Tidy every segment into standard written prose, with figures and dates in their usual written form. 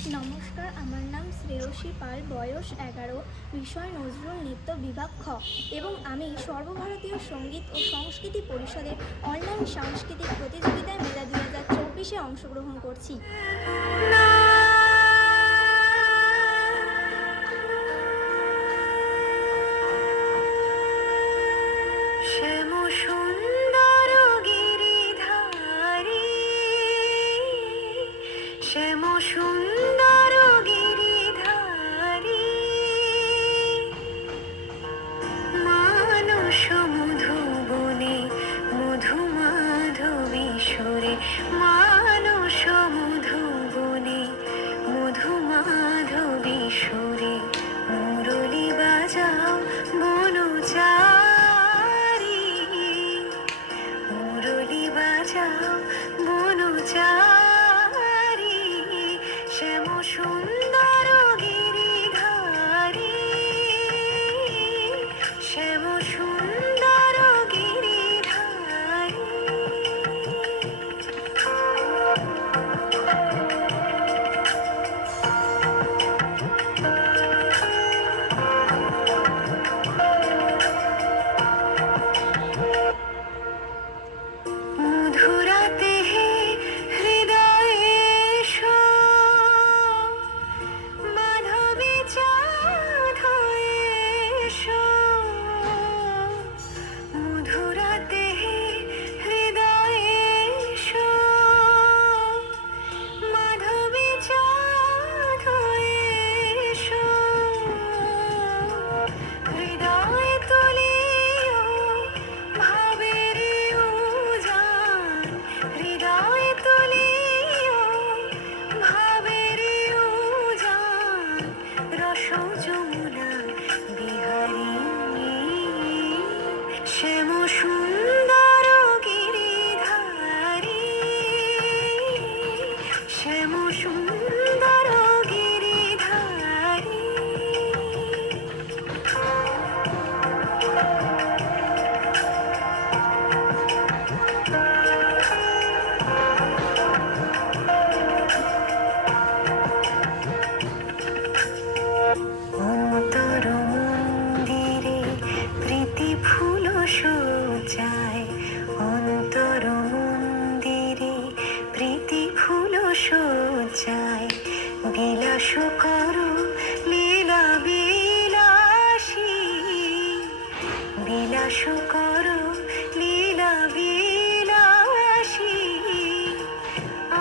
নমস্কার, আমার নাম শ্রেয়সী পাল, বয়স 11, বিষয় নজরুল নৃত্য বিভাগ খ এবং আমি সর্বভারতীয় সঙ্গীত ও সংস্কৃতি পরিষদের অনলাইন সাংস্কৃতিক প্রতিযোগিতায় মেলা 2024-এ অংশগ্রহণ করছি। সুন্দর গিরিধারী মানস মধুবনে মধুমাধবী সুরে, মানস মধুবনে মধুমাধবী সুরে, মুরলী বাজাও বনচারী, মুরলী বাজাও বনচারী, শ্যাম সুন্দর গিরিধারী, শ্যাম সুন্দর গিরিধারী। মধুরাতে হৃদয়ে এসো, মাধবী চাঁদ হয়ে এসো, মধুরাতে হৃদয়ে এসো, মাধবী চাঁদ হয়ে এসো, হৃদয়ে তুলিও ভাবের উজান, হৃদয়ে তুলিও ভাবের উজান, রস যমুনা বিহারী, শ্যাম সুন্দর গিরিধারী, শ্যাম সুন্দর গিরিধারী। অন্তর মন্দিরে প্রীতি ফুল সজ্জায়, অন্তর মন্দিরে প্রীতি ফুল সজ্জায়, বিলাস করো লীলা বিলাসী, বিলাস করো লীলা বিলাসী,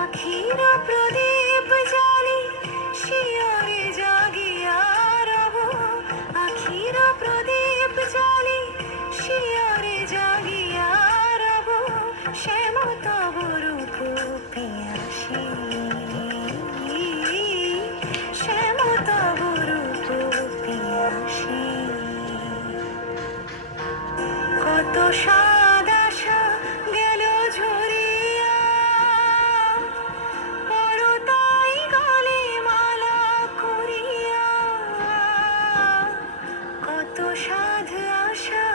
আখির প্রদীপ জ্বালি শিয়রে জাগিয়া রব, আখির প্রদীপ জ্বালি শিয়রে জাগিয়া রব, শ্যাম তব রূপ পিয়াসী, শ্যাম তব রূপ পিয়াসী। কত সাদ আশা গেল ঝরিয়া, পরতাই গলে মালা করিয়া, কত সাধ আশা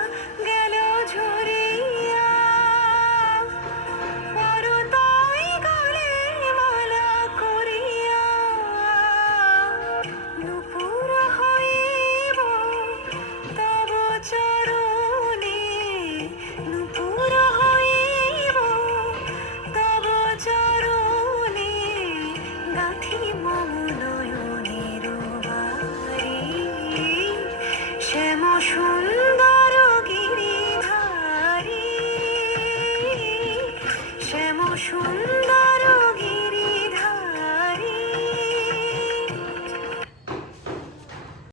গেল ঝরিয়া, পরতাই গলে মালা করিয়া, নূপুর হইব তব চরণে, নূপুর হইব তব চরণে, গাঁথি মম নয়নের বারি, শ্যাম সুন্দর গিরিধারী, শ্যাম সুন্দর